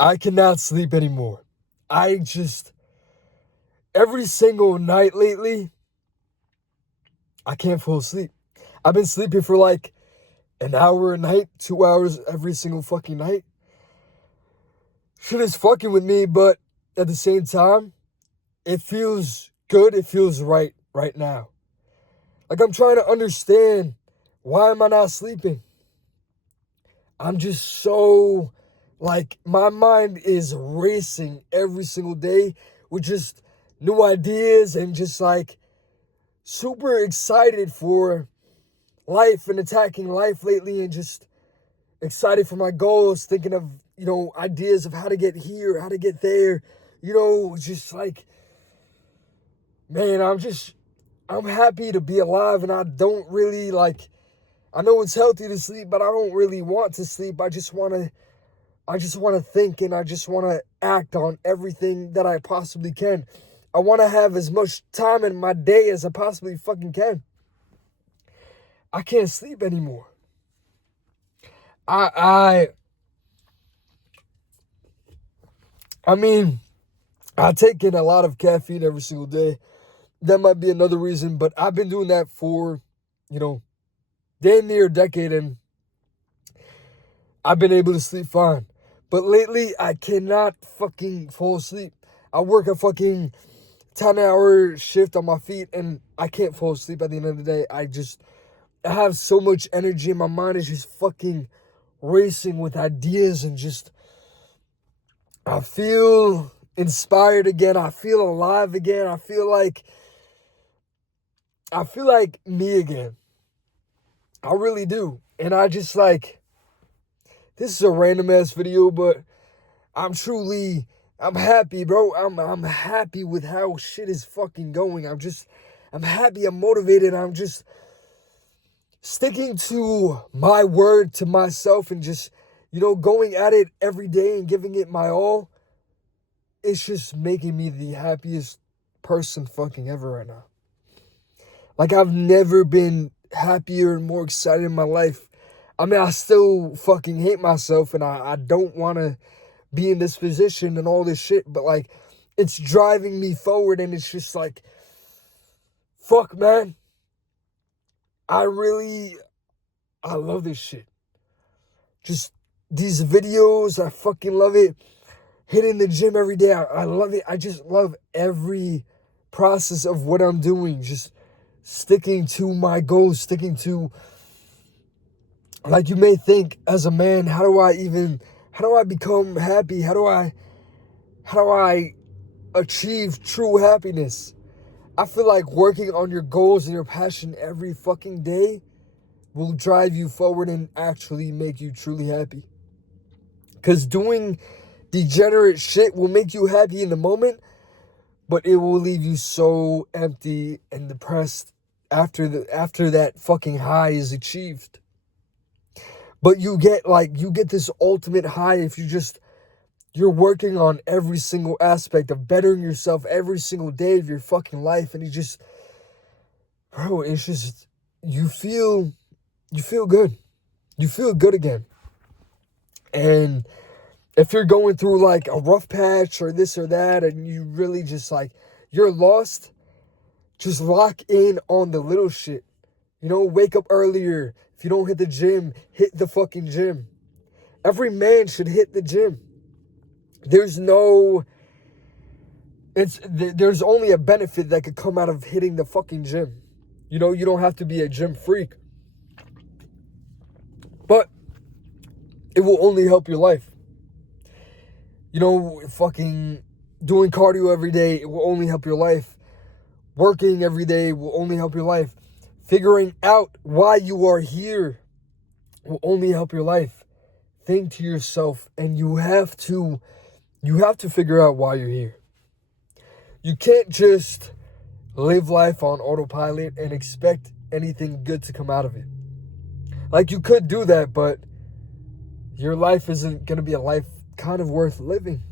I cannot sleep anymore. Every single night lately, I can't fall asleep. I've been sleeping for like an hour a night, 2 hours every single fucking night. Shit is fucking with me, but at the same time, it feels good. It feels right now. Like I'm trying to understand, why am I not sleeping? I'm just so, like, my mind is racing every single day with just new ideas and just like super excited for life and attacking life lately and just excited for my goals, thinking of, ideas of how to get here, how to get there, just like, man, I'm happy to be alive, and I don't really like, I know it's healthy to sleep, but I don't really want to sleep. I just want to think, and I just want to act on everything that I possibly can. I want to have as much time in my day as I possibly fucking can. I can't sleep anymore. I mean, I take in a lot of caffeine every single day. That might be another reason, but I've been doing that for, damn near a decade, and I've been able to sleep fine. But lately, I cannot fucking fall asleep. I work a fucking 10-hour shift on my feet, and I can't fall asleep at the end of the day. I have so much energy, and my mind is just fucking racing with ideas, and just, I feel inspired again. I feel alive again. I feel like me again. I really do. And this is a random ass video, but I'm happy, bro. I'm happy with how shit is fucking going. I'm happy, I'm motivated. I'm just sticking to my word to myself, and just, going at it every day and giving it my all. It's just making me the happiest person fucking ever right now. Like, I've never been happier and more excited in my life. I mean, I still fucking hate myself, and I don't want to be in this position and all this shit, but like, it's driving me forward, and it's just like, fuck, man. I love this shit. Just these videos, I fucking love it. Hitting the gym every day, I love it. I just love every process of what I'm doing. Just sticking to my goals, sticking to, like, you may think as a man, how do I become happy? How do I achieve true happiness? I feel like working on your goals and your passion every fucking day will drive you forward and actually make you truly happy. Because doing degenerate shit will make you happy in the moment, but it will leave you so empty and depressed after that fucking high is achieved. But you get this ultimate high if you're working on every single aspect of bettering yourself every single day of your fucking life, and it's just, you feel good. You feel good again. And if you're going through like a rough patch or this or that, and you really just like, you're lost, just lock in on the little shit. Wake up earlier. If you don't hit the gym, hit the fucking gym. Every man should hit the gym. There's only a benefit that could come out of hitting the fucking gym. You don't have to be a gym freak. But it will only help your life. Fucking doing cardio every day, it will only help your life. Working every day will only help your life. Figuring out why you are here will only help your life. Think to yourself, and you have to figure out why you're here. You can't just live life on autopilot and expect anything good to come out of it. Like, you could do that, but your life isn't going to be a life kind of worth living.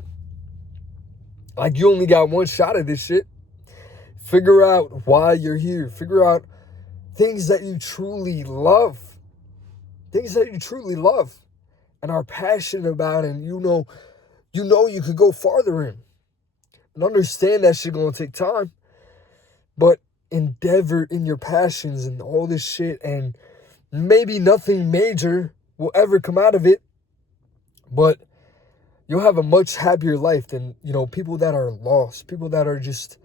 Like, you only got one shot at this shit. Figure out why you're here. Figure out things that you truly love. Things that you truly love and are passionate about, and you know you could go farther in. And understand that shit gonna take time. But endeavor in your passions and all this shit, and maybe nothing major will ever come out of it, but you'll have a much happier life than, people that are lost, people that are just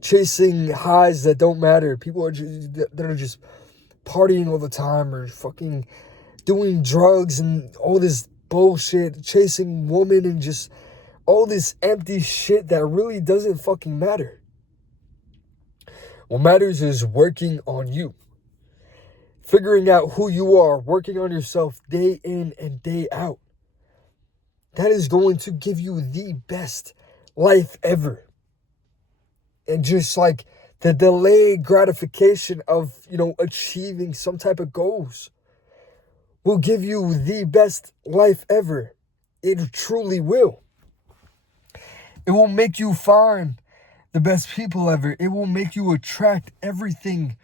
chasing highs that don't matter, people that are just partying all the time or fucking doing drugs and all this bullshit, chasing women and just all this empty shit that really doesn't fucking matter. What matters is working on you, figuring out who you are, working on yourself day in and day out. That is going to give you the best life ever. And just like the delayed gratification of, achieving some type of goals will give you the best life ever. It truly will. It will make you find the best people ever. It will make you attract everything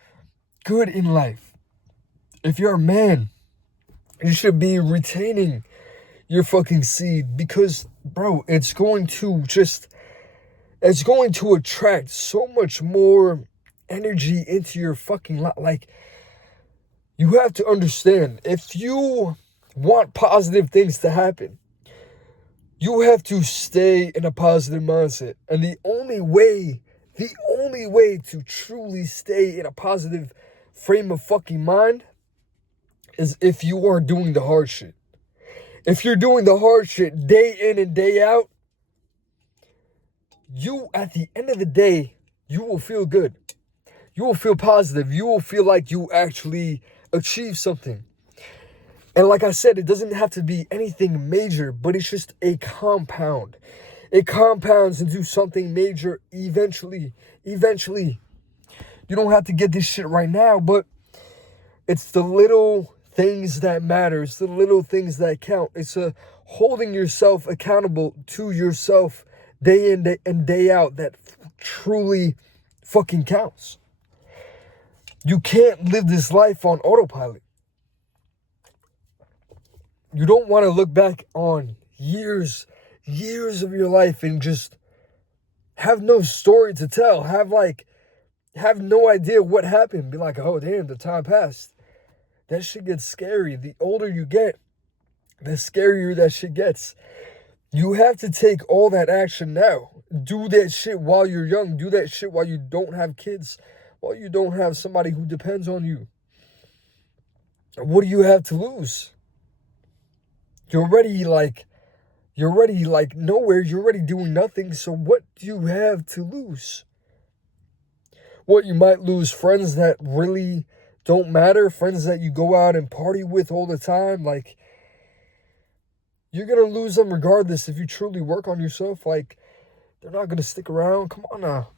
good in life. If you're a man, you should be retaining your fucking seed, because, bro, it's going to attract so much more energy into your fucking life. Like, you have to understand, if you want positive things to happen, you have to stay in a positive mindset. And the only way to truly stay in a positive frame of fucking mind is if you are doing the hard shit. If you're doing the hard shit day in and day out, you, at the end of the day, you will feel good. You will feel positive. You will feel like you actually achieved something. And like I said, it doesn't have to be anything major, but it's just a compound. It compounds into something major eventually. Eventually. You don't have to get this shit right now, but it's the little things that matter. It's the little things that count. It's holding yourself accountable to yourself day in and day out that truly fucking counts. You can't live this life on autopilot. You don't want to look back on years of your life and just have no story to tell. Have no idea what happened. Be like, oh damn, the time passed. That shit gets scary. The older you get, the scarier that shit gets. You have to take all that action now. Do that shit while you're young. Do that shit while you don't have kids. While you don't have somebody who depends on you. What do you have to lose? You're already nowhere. You're already doing nothing. So what do you have to lose? What, you might lose friends that really don't matter, friends that you go out and party with all the time. Like, you're going to lose them regardless if you truly work on yourself. Like, they're not going to stick around. Come on now.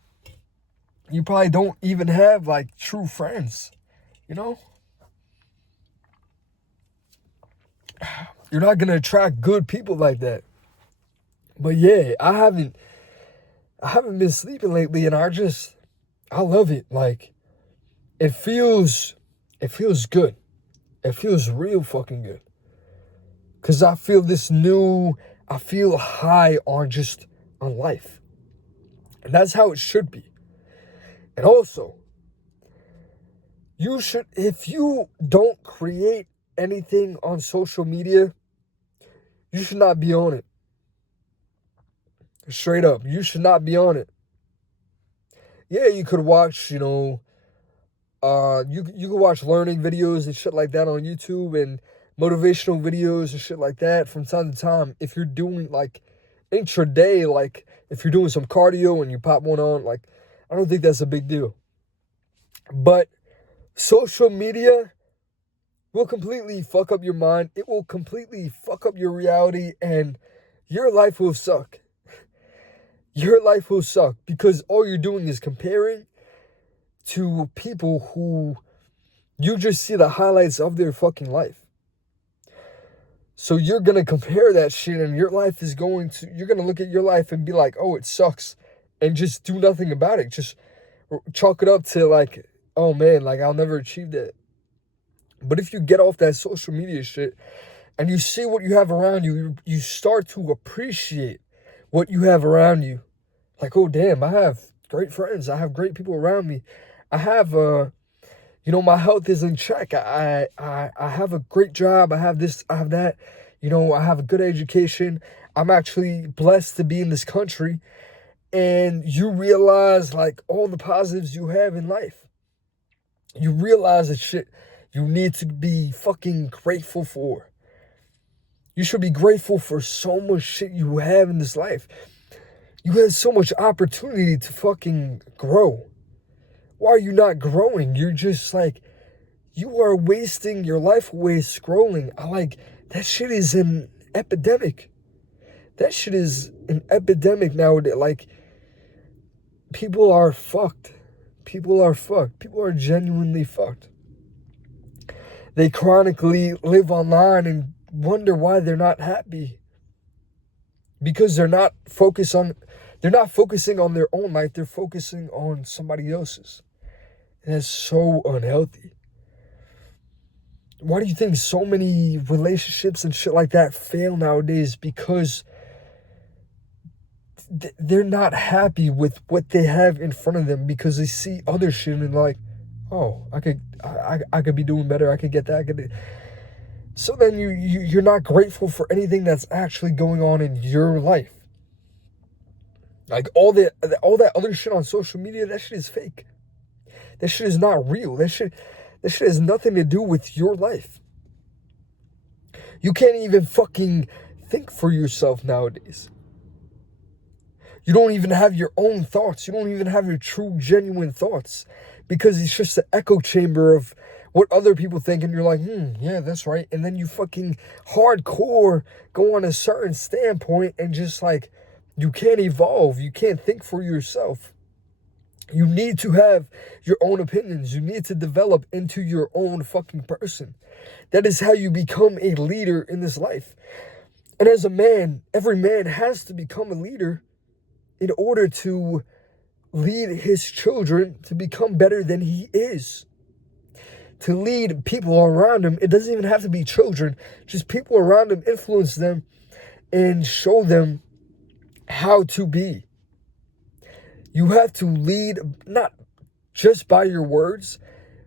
You probably don't even have, like, true friends, You're not going to attract good people like that. But yeah, I haven't been sleeping lately, and I love it. Like, it feels good. It feels real fucking good. Because I feel high on life. And that's how it should be. And also, if you don't create anything on social media, you should not be on it. Straight up, you should not be on it. Yeah, you could watch, you could watch learning videos and shit like that on YouTube, and motivational videos and shit like that from time to time. If you're doing like intraday, like if you're doing some cardio and you pop one on, like, I don't think that's a big deal. But social media will completely fuck up your mind. It will completely fuck up your reality, and your life will suck. Your life will suck because all you're doing is comparing to people who you just see the highlights of their fucking life. So you're going to compare that shit, and you're going to look at your life and be like, oh, it sucks, and just do nothing about it. Just chalk it up to like, oh man, like, I'll never achieve that. But if you get off that social media shit and you see what you have around you, you start to appreciate what you have around you. Like, oh damn, I have great friends. I have great people around me. I have my health is in check. I have a great job. I have this, I have that. I have a good education. I'm actually blessed to be in this country. And you realize like all the positives you have in life. You realize that shit you need to be fucking grateful for. You should be grateful for so much shit you have in this life. You had so much opportunity to fucking grow. Why are you not growing? You're just like, you are wasting your life away scrolling. That shit is an epidemic. That shit is an epidemic nowadays. Like, people are fucked. People are fucked. People are genuinely fucked. They chronically live online and wonder why they're not happy. Because they're not focusing on their own life. They're focusing on somebody else's. And that's so unhealthy. Why do you think so many relationships and shit like that fail nowadays? Because they're not happy with what they have in front of them, because they see other shit and like, oh, I could be doing better. I could get that. So then you're not grateful for anything that's actually going on in your life. Like all that other shit on social media, that shit is fake. That shit is not real. That shit has nothing to do with your life. You can't even fucking think for yourself nowadays. You don't even have your own thoughts. You don't even have your true, genuine thoughts, because it's just an echo chamber of what other people think, and you're like, yeah, that's right. And then you fucking hardcore go on a certain standpoint and just like, you can't evolve. You can't think for yourself. You need to have your own opinions. You need to develop into your own fucking person. That is how you become a leader in this life. And as a man, every man has to become a leader in order to lead his children to become better than he is. To lead people around him. It doesn't even have to be children. Just people around him, influence them and show them how to be. You have to lead not just by your words,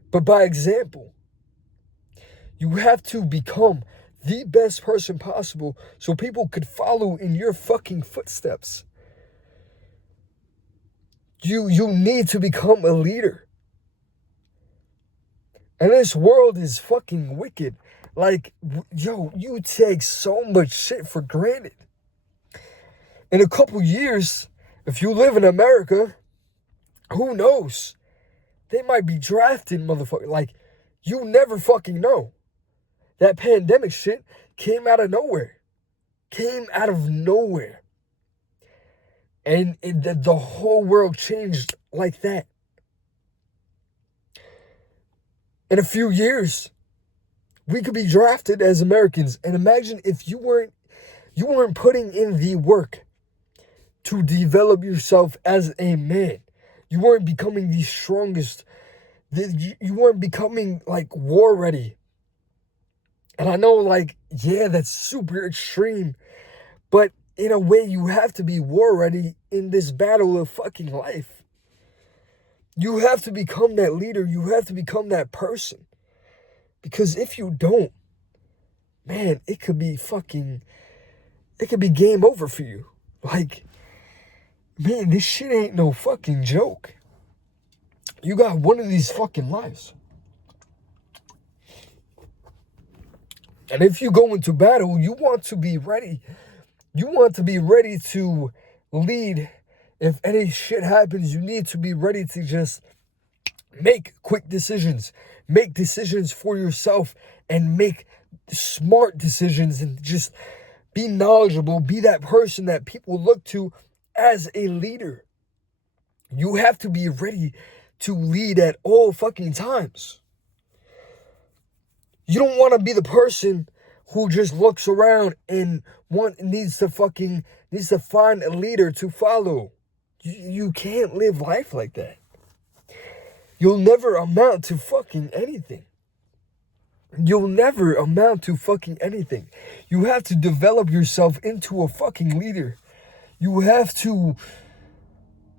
but by example. You have to become the best person possible so people could follow in your fucking footsteps. You need to become a leader. And this world is fucking wicked. Like, yo, you take so much shit for granted. In a couple years, if you live in America, who knows? They might be drafting, motherfucker. Like, you never fucking know. That pandemic shit came out of nowhere. And the whole world changed like that. In a few years, we could be drafted as Americans. And imagine if you weren't putting in the work to develop yourself as a man. You weren't becoming the strongest. You weren't becoming like war ready. And I know, like, yeah, that's super extreme. But in a way, you have to be war ready in this battle of fucking life. You have to become that leader. You have to become that person. Because if you don't, man, it could be game over for you. Like, man, this shit ain't no fucking joke. You got one of these fucking lives. And if you go into battle, you want to be ready. You want to be ready to lead. If any shit happens, you need to be ready to just make quick decisions. Make decisions for yourself and make smart decisions and just be knowledgeable. Be that person that people look to as a leader. You have to be ready to lead at all fucking times. You don't want to be the person who just looks around and needs to find a leader to follow. You can't live life like that. You'll never amount to fucking anything. you'll never amount to fucking anything. You have to develop yourself into a fucking leader. You have to,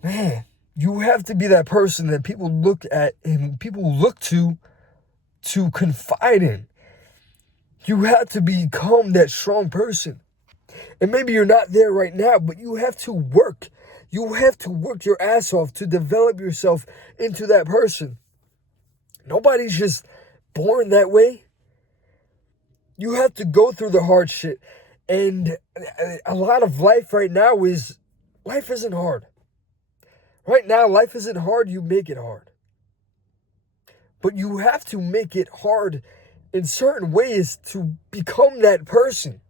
man, you have to be that person that people look at and people look to confide in. You have to become that strong person. And maybe you're not there right now, but you have to work. You have to work your ass off to develop yourself into that person. Nobody's just born that way. You have to go through the hard shit. And a lot of life right now is, life isn't hard. Right now, life isn't hard, you make it hard. But you have to make it hard in certain ways to become that person.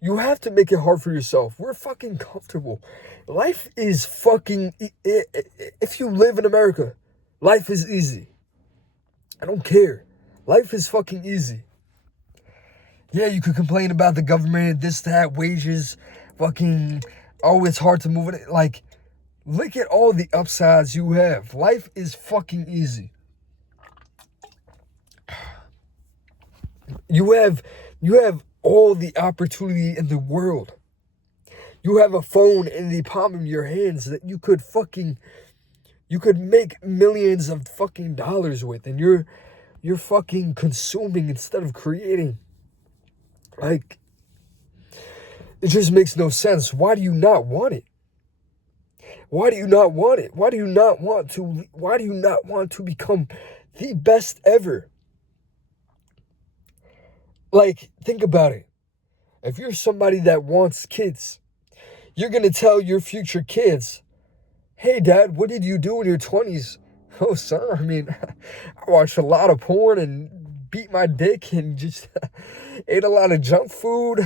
You have to make it hard for yourself. We're fucking comfortable. Life is fucking, if you live in America, life is easy. I don't care. Life is fucking easy. Yeah, you could complain about the government, this, that, wages, fucking, oh, it's hard to move it. Like, look at all the upsides you have. Life is fucking easy. You have all the opportunity in the world. You have a phone in the palm of your hands that you could make millions of fucking dollars with, and you're fucking consuming instead of creating. Like, it just makes no sense. Why do you not want it? Why do you not want it? Why do you not want to become the best ever? Like, think about it. If you're somebody that wants kids, you're going to tell your future kids, hey, Dad, what did you do in your 20s? Oh, son, I mean, I watched a lot of porn and beat my dick and just ate a lot of junk food.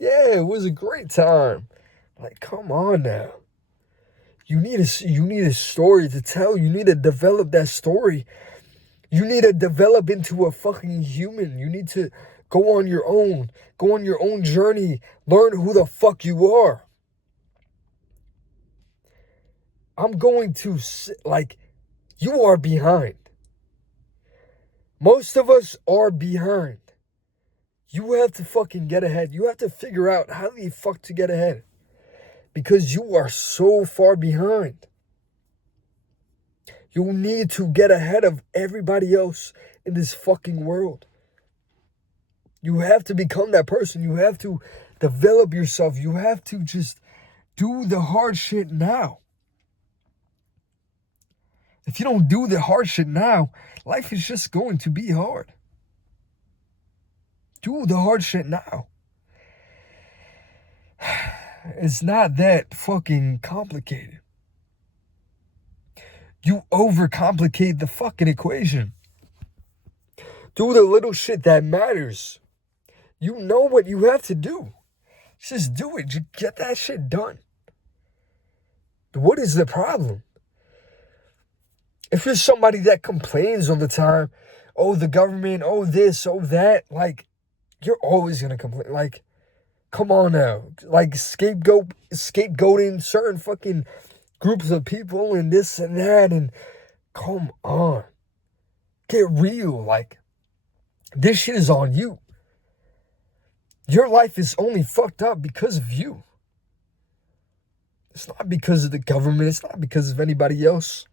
Yeah, it was a great time. Like, come on now. You need a story to tell. You need to develop that story. You need to develop into a fucking human. You need to go on your own journey, learn who the fuck you are. I'm going to, like, you are behind. Most of us are behind. You have to fucking get ahead. You have to figure out how the fuck to get ahead. Because you are so far behind. You need to get ahead of everybody else in this fucking world. You have to become that person. You have to develop yourself. You have to just do the hard shit now. If you don't do the hard shit now, life is just going to be hard. Do the hard shit now. It's not that fucking complicated. You overcomplicate the fucking equation. Do the little shit that matters. You know what you have to do. Just do it. Just get that shit done. What is the problem? If you're somebody that complains all the time, oh, the government, oh, this, oh, that, like, you're always going to complain. Like, come on now. Like, scapegoating certain fucking groups of people and this and that, and come on. Get real. Like, this shit is on you. Your life is only fucked up because of you. It's not because of the government. It's not because of anybody else.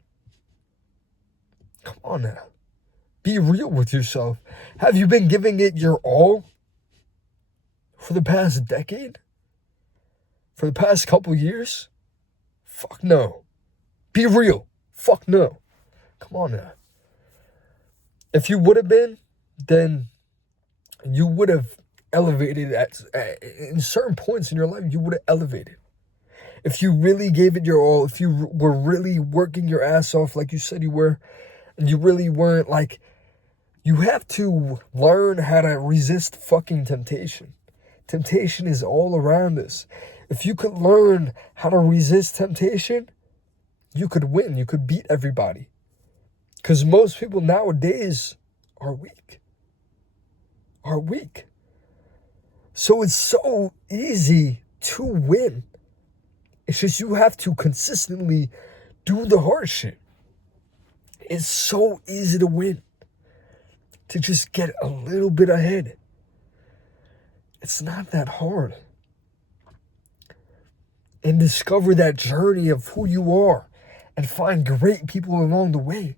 Come on now. Be real with yourself. Have you been giving it your all for the past decade? For the past couple years? Fuck no. Be real. Fuck no. Come on now. If you would have been, then you would have elevated in certain points in your life. You would have elevated. If you really gave it your all, if you were really working your ass off like you said you were, and you really weren't, like, you have to learn how to resist fucking temptation. Temptation is all around us. If you could learn how to resist temptation, you could win. You could beat everybody. Because most people nowadays are weak. So it's so easy to win. It's just you have to consistently do the hard shit. It's so easy to win. to just get a little bit ahead. It's not that hard. And discover that journey of who you are and find great people along the way.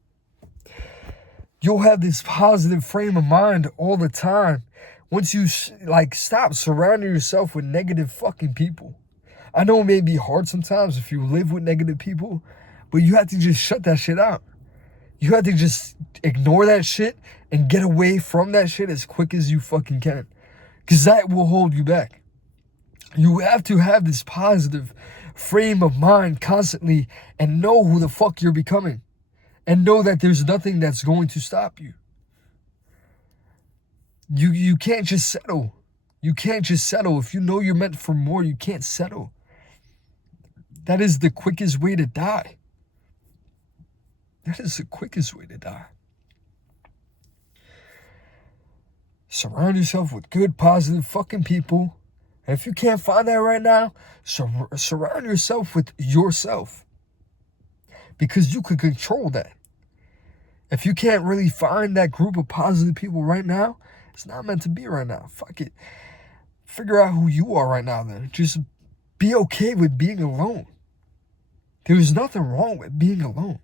You'll have this positive frame of mind all the time once you stop surrounding yourself with negative fucking people. I know it may be hard sometimes if you live with negative people, but you have to just shut that shit out. You have to just ignore that shit and get away from that shit as quick as you fucking can. Because that will hold you back. You have to have this positive frame of mind constantly and know who the fuck you're becoming. And know that there's nothing that's going to stop you. You can't just settle. You can't just settle. If you know you're meant for more, you can't settle. That is the quickest way to die. That is the quickest way to die. Surround yourself with good, positive fucking people. And if you can't find that right now, surround yourself with yourself. Because you can control that. If you can't really find that group of positive people right now, it's not meant to be right now. Fuck it. Figure out who you are right now then. Just be okay with being alone. There's nothing wrong with being alone.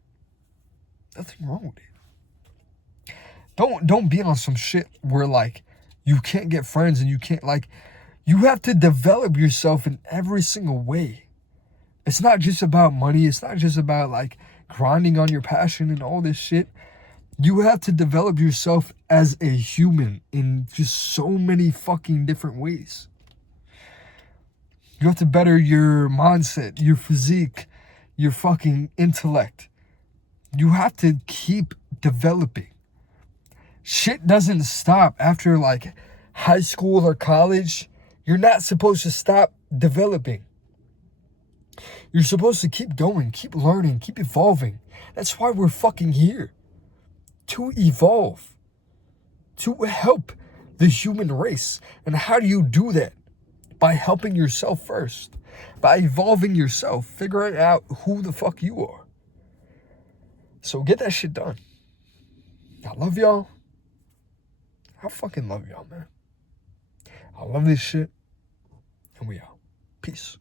Nothing wrong with it. Don't be on some shit where like you can't get friends and you can't you have to develop yourself in every single way. It's not just about money. It's not just about like grinding on your passion and all this shit. You have to develop yourself as a human in just so many fucking different ways. You have to better your mindset, your physique, your fucking intellect. You have to keep developing. Shit doesn't stop after like high school or college. You're not supposed to stop developing. You're supposed to keep going, keep learning, keep evolving. That's why we're fucking here. To evolve. To help the human race. And how do you do that? By helping yourself first. By evolving yourself. Figuring out who the fuck you are. So get that shit done. I love y'all. I fucking love y'all, man. I love this shit. And we out. Peace.